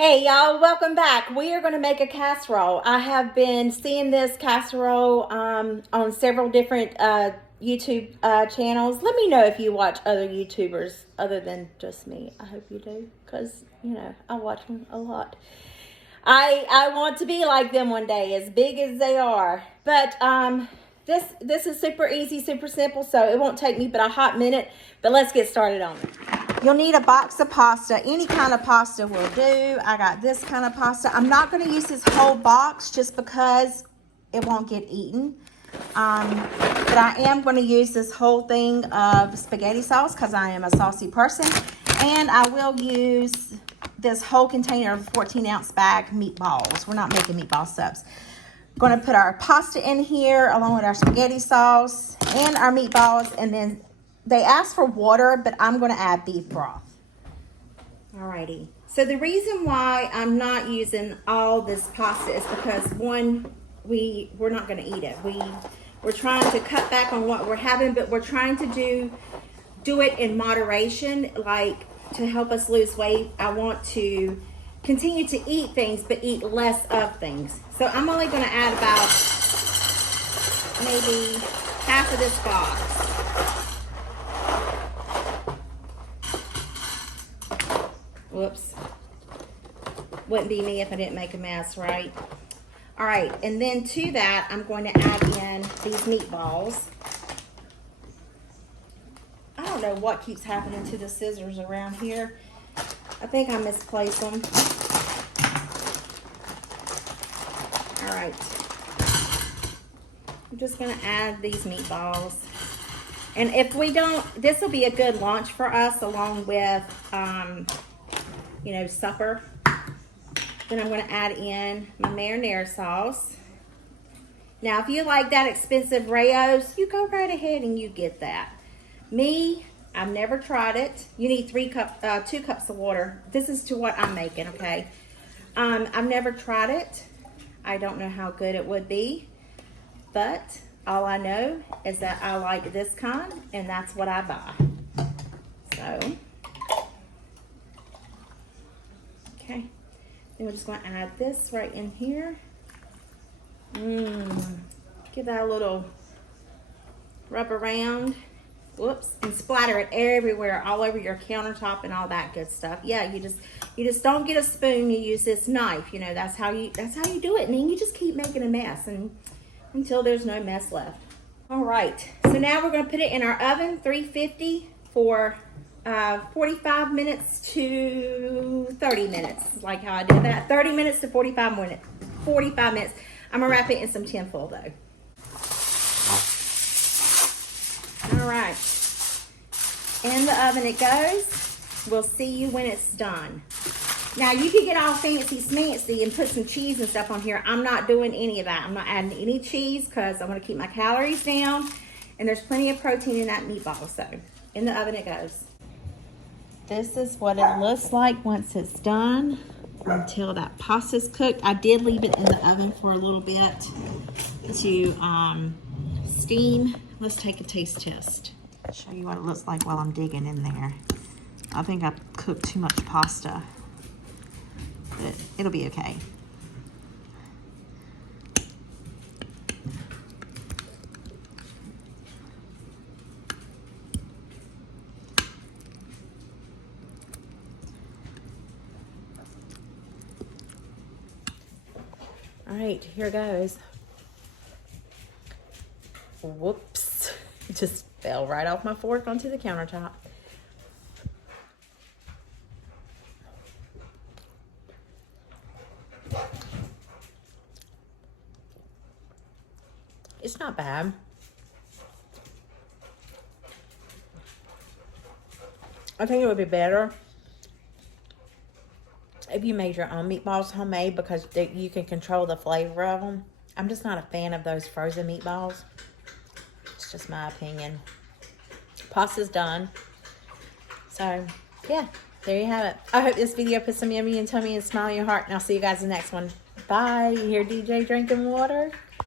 Hey y'all, welcome back. We are going to make a casserole. I have been seeing this casserole on several different YouTube channels. Let me know if you watch other YouTubers other than just me. I hope you do, because, you know, I watch them a lot. I want to be like them one day, as big as they are. But this is super easy, super simple, so it won't take me but a hot minute. But let's get started on it. You'll need a box of pasta. Any kind of pasta will do. I got this kind of pasta. I'm not going to use this whole box just because it won't get eaten. But I am going to use this whole thing of spaghetti sauce because I am a saucy person. And I will use this whole container of 14-ounce bag meatballs. We're not making meatball subs. Going to put our pasta in here along with our spaghetti sauce and our meatballs, and then they asked for water, but I'm going to add beef broth. Alrighty. So the reason why I'm not using all this pasta is because, one, we're not going to eat it. We're trying to cut back on what we're having, but we're trying to do it in moderation, like to help us lose weight. I want to continue to eat things, but eat less of things. So I'm only going to add about maybe half of this box. Whoops. Wouldn't be me if I didn't make a mess, right? All right, and then to that, I'm going to add in these meatballs. I don't know what keeps happening to the scissors around here. I think I misplaced them. All right. I'm just going to add these meatballs. And if we don't, this will be a good lunch for us along with, you know, supper. Then I'm going to add in my marinara sauce. Now, if you like that expensive Rao's, you go right ahead and you get that. Me, I've never tried it. You need 2 cups of water. This is to what I'm making, okay? I've never tried it. I don't know how good it would be, but all I know is that I like this kind, and that's what I buy. So, okay. Then we're just going to add this right in here. Give that a little rub around. Whoops, and splatter it everywhere, all over your countertop and all that good stuff. Yeah, you just don't get a spoon, you use this knife. You know, that's how you do it. And then you just keep making a mess until there's no mess left. All right, so now we're going to put it in our oven, 350 for 45 minutes to 30 minutes, like how I did that. 30 minutes to 45 minutes. 45 minutes. I'm gonna wrap it in some tinfoil though. All right, in the oven it goes. We'll see you when it's done. Now you can get all fancy smancy and put some cheese and stuff on here. I'm not doing any of that. I'm not adding any cheese because I want to keep my calories down, and there's plenty of protein in that meatball. So in the oven it goes. This is what it looks like once it's done, until that pasta's cooked. I did leave it in the oven for a little bit to steam. Let's take a taste test. Show you what it looks like while I'm digging in there. I think I cooked too much pasta, but it'll be okay. All right, here goes. Whoops, it just fell right off my fork onto the countertop. It's not bad. I think it would be better if you made your own meatballs homemade, because you can control the flavor of them. I'm just not a fan of those frozen meatballs. It's just my opinion. Pasta's done. So, yeah, there you have it. I hope this video put some yummy and tummy and smile in your heart, and I'll see you guys in the next one. Bye. You hear DJ drinking water?